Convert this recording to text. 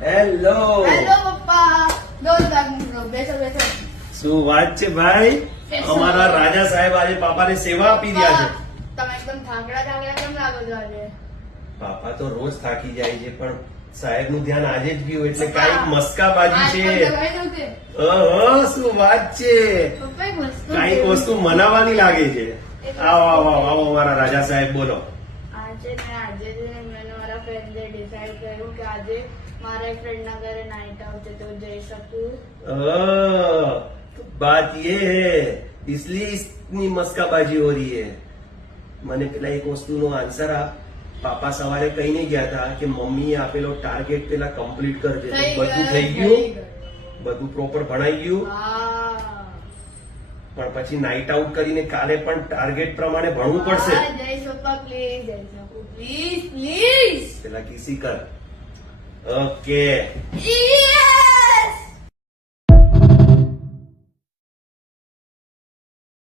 Hello hello પપ્પા. બેસો બેસો. શું વાત છે ભાઈ? અમારા રાજા સાહેબ આજે પાપાને સેવા આપી રહ્યા છે. તમે એકદમ થાકડા થાકડા કેમ લાગો છો આજે? પાપા તો રોજ થાકી જાય છે, પણ સાહેબ નું ધ્યાન આજે જ ગયું એટલે કાંઈક મસ્કાબાજી આજ છે. પણ દવાઈ નહોતી. શું વાત છે? પપ્પા એક વસ્તુ કાંઈક કેવી વસ્તુ મનાવવાની લાગે છે. આવો આવો આવો આવો અમારા રાજા સાહેબ, બોલો. આજે છે ને મેં મારા ફ્રેન્ડે ડિસાઈડ કર્યું કે આજે મારા એક ફ્રેન્ડ ના ઘરે નાઇટ આઉટ છે તો જઈ શકું. तो बात ये है, इसलिए इतनी मस्काबाजी हो रही है. મને પેલા એક વસ્તુનો આન્સર આપ. પાપા સવારે કઈ નહીં ગયા હતા કે મમ્મીએ આપેલો ટાર્ગેટ પેલા કમ્પ્લીટ કરી દે. બધું થઈ ગયું, બધું પ્રોપર ભણાઈ ગયું, હા. પણ પછી નાઇટ આઉટ કરીને કાલે પણ ટાર્ગેટ પ્રમાણે ભણવું પડશે. હા, જય પપ્પા પ્લીઝ જય શકું પ્લીઝ પ્લીઝ. પેલા કિસી કર. ઓકે. ઈ